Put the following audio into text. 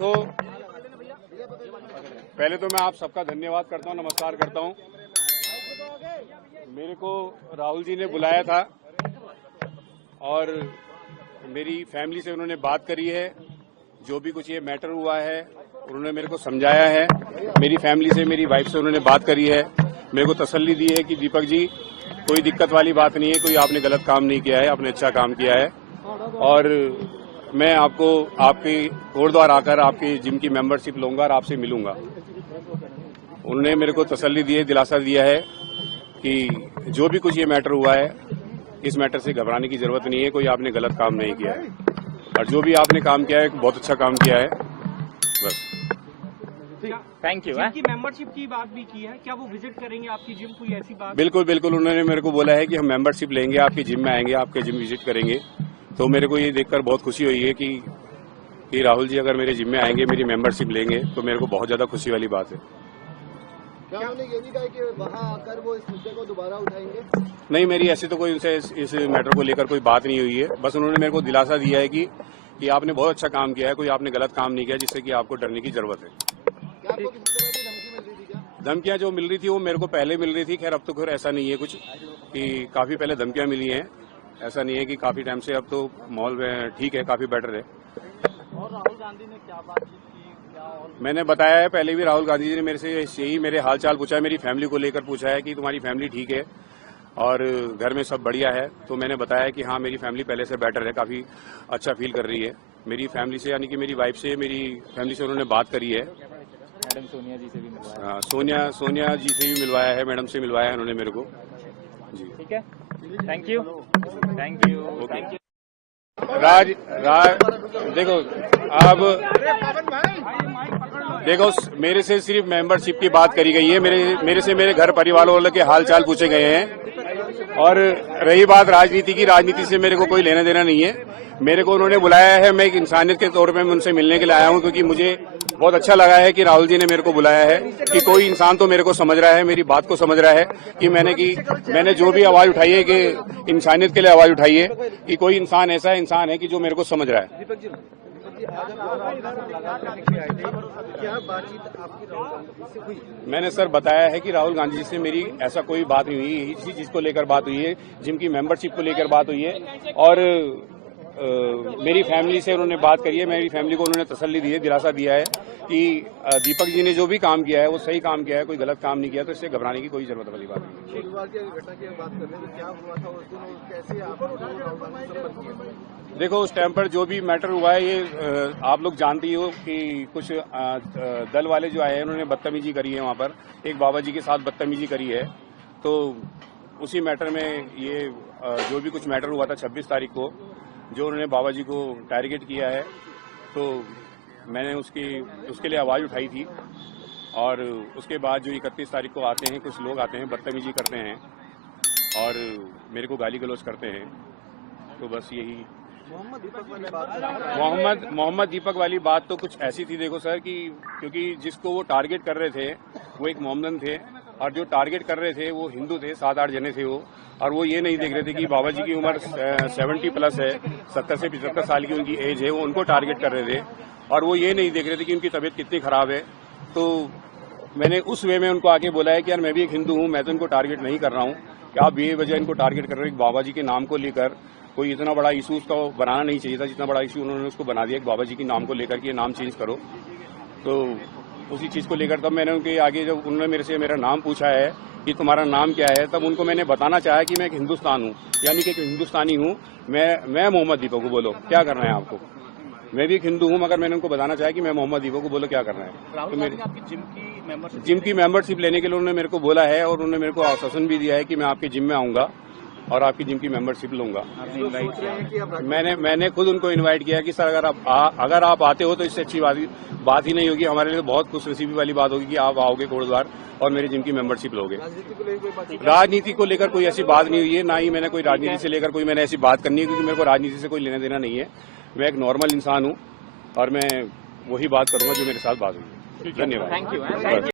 देखो, पहले तो मैं आप सबका धन्यवाद करता हूं, नमस्कार करता हूं। मेरे को राहुल जी ने बुलाया था और मेरी फैमिली से उन्होंने बात करी है। जो भी कुछ ये मैटर हुआ है उन्होंने मेरे को समझाया है। मेरी फैमिली से, मेरी वाइफ से उन्होंने बात करी है, मेरे को तसल्ली दी है कि दीपक जी कोई दिक्कत वाली बात नहीं है, कोई आपने गलत काम नहीं किया है, आपने अच्छा काम किया है। और मैं आपको आपके कोटद्वार आकर आपकी जिम की मेंबरशिप लूंगा और आपसे मिलूंगा। उन्होंने मेरे को तसल्ली दी है, दिलासा दिया है कि जो भी कुछ ये मैटर हुआ है इस मैटर से घबराने की जरूरत नहीं है, कोई आपने गलत काम नहीं किया है और जो भी आपने काम किया है बहुत अच्छा काम किया है। बस थैंक यू। जिम की मेंबरशिप की बात भी की है, क्या वो विजिट करेंगे आपकी जिम? कोई ऐसी बात? बिल्कुल बिल्कुल, उन्होंने मेरे को बोला है कि हम मेंबरशिप लेंगे, आपकी जिम में आएंगे, आपके जिम विजिट करेंगे। तो मेरे को ये देखकर बहुत खुशी हुई है कि राहुल जी अगर मेरे जिम में आएंगे, मेरी मेंबरशिप लेंगे, तो मेरे को बहुत ज्यादा खुशी वाली बात है। क्या उन्होंने ये भी कहा कि वहां आकर वो इस मुद्दे को दोबारा उठाएंगे? नहीं, मेरी ऐसी तो कोई उनसे इस मैटर को लेकर कोई बात नहीं हुई है। बस उन्होंने मेरे को दिलासा दिया है कि आपने बहुत अच्छा काम किया है, कोई आपने गलत काम नहीं किया जिससे कि आपको डरने की जरूरत है। क्या आपको किसी तरह की धमकी मिल रही थी क्या? धमकियां जो मिल रही थी वो मेरे को पहले मिल रही थी। खैर अब तो खैर ऐसा नहीं है कुछ कि काफी पहले धमकियां मिली हैं, ऐसा नहीं है कि काफी टाइम से। अब तो माहौल ठीक है, काफी बेटर है। और राहुल गांधी ने क्या बात की? मैंने बताया है पहले भी, राहुल गांधी जी ने मेरे से यही मेरे हाल चाल पूछा है, मेरी फैमिली को लेकर पूछा है कि तुम्हारी फैमिली ठीक है और घर में सब बढ़िया है। तो मैंने बताया कि हाँ, मेरी फैमिली पहले से बेटर है, काफी अच्छा फील कर रही है। मेरी फैमिली से, यानी कि मेरी वाइफ से, मेरी फैमिली से उन्होंने बात करी है। मैडम सोनिया जी से भी मिलवाया? हाँ, सोनिया जी से भी मिलवाया है, मैडम से मिलवाया है उन्होंने मेरे को जी। ठीक है, thank you thank you thank you. Raj देखो, अब देखो, मेरे से सिर्फ मेंबरशिप की बात करी गई है, मेरे से मेरे घर परिवार वालों के हाल चाल पूछे गए हैं। और रही बात राजनीति की, राजनीति से मेरे को कोई लेना देना नहीं है। मेरे को उन्होंने बुलाया है, मैं एक इंसानियत के तौर पे मैं उनसे मिलने के लिए आया हूं, क्योंकि मुझे बहुत अच्छा लगा है कि राहुल जी ने मेरे को बुलाया है कि कोई इंसान तो मेरे को समझ रहा है, मेरी बात को समझ रहा है कि मैंने जो भी आवाज उठाई है कि इंसानियत के लिए आवाज उठाई है, कि कोई इंसान ऐसा इंसान है कि जो मेरे को समझ रहा है। मैंने सर बताया है कि राहुल गांधी जी से मेरी ऐसा कोई बात नहीं हुई, इसी चीज को लेकर बात हुई है, जिम की मेंबरशिप को लेकर बात हुई है। और मेरी फैमिली से उन्होंने बात करी है, मेरी फैमिली को उन्होंने तसल्ली दी है, दिलासा दिया है कि दीपक जी ने जो भी काम किया है वो सही काम किया है, कोई गलत काम नहीं किया, तो इससे घबराने की कोई जरूरत वाली बात नहीं है। गुरुवार की घटना की बात कर रहे हैं, क्या हुआ था उस दिन, कैसे आप देखो, उस टाइम पर जो भी मैटर हुआ है, ये आप लोग जानते ही हो कि कुछ दल वाले जो आए हैं उन्होंने बदतमीजी करी है, वहां पर एक बाबा जी के साथ बदतमीजी करी है। तो उसी मैटर में ये जो भी कुछ मैटर हुआ था 26 तारीख को, जो उन्होंने बाबा जी को टारगेट किया है, तो मैंने उसके लिए आवाज उठाई थी। और उसके बाद जो 31 तारीख को आते हैं, कुछ लोग आते हैं, बदतमीजी करते हैं और मेरे को गाली गलौज करते हैं। तो बस यही मोहम्मद दीपक वाली बात तो कुछ ऐसी थी, देखो सर, कि क्योंकि जिसको वो टारगेट कर रहे थे वो एक मोहम्मदन थे, और जो टारगेट कर रहे थे वो हिंदू थे, 7-8 जने थे वो। और वो ये नहीं देख रहे थे कि बाबा जी की उम्र 70 प्लस है, 70 से 75 साल की उनकी एज है, वो उनको टारगेट कर रहे थे। और वो ये नहीं देख रहे थे कि उनकी तबीयत कितनी खराब है। तो मैंने उस वे में उनको आके बोला है कि यार मैं भी एक हिंदू हूँ, मैं तो इनको टारगेट नहीं कर रहा हूँ, कि आप ये वजह इनको टारगेट कर रहे हैं बाबा जी के नाम को लेकर। कोई इतना बड़ा इशू उसका बनाना नहीं चाहिए था, जितना बड़ा इशू उन्होंने उसको बना दिया बाबा जी के नाम को लेकर, कि नाम चेंज करो। तो उसी चीज को लेकर तब मैंने उनके आगे, जब उन्होंने मेरे से मेरा नाम पूछा है कि तुम्हारा नाम क्या है, तब उनको मैंने बताना चाहा कि मैं एक हिंदुस्तान हूँ, यानी कि एक हिंदुस्तानी हूँ, मैं मोहम्मद दीपक को, बोलो क्या करना है आपको। मैं भी एक हिंदू हूँ, मगर मैंने उनको बताना चाहा कि मैं मोहम्मद दीपक को, बोलो क्या करना है। तो मेरी जिम की मेंबरशिप लेने के लिए उन्होंने मेरे को बोला है, और उन्होंने मेरे को आश्वासन भी दिया है कि मैं आपके जिम में आऊंगा और आपकी जिम की मेंबरशिप लूंगा। मैंने खुद उनको इनवाइट किया कि सर अगर आप आते हो तो इससे अच्छी बात ही नहीं होगी, हमारे लिए बहुत खुशनसीबी वाली बात होगी कि आप आओगे कोटद्वार और मेरे जिम की मेंबरशिप लोगे। राजनीति को लेकर कोई ऐसी बात नहीं हुई है, ना ही मैंने कोई राजनीति से लेकर कोई मैंने ऐसी बात करनी है, क्योंकि मेरे को राजनीति से कोई लेना देना नहीं है। मैं एक नॉर्मल इंसान हूँ और मैं वही बात करूंगा जो मेरे साथ बात हुई है। धन्यवाद।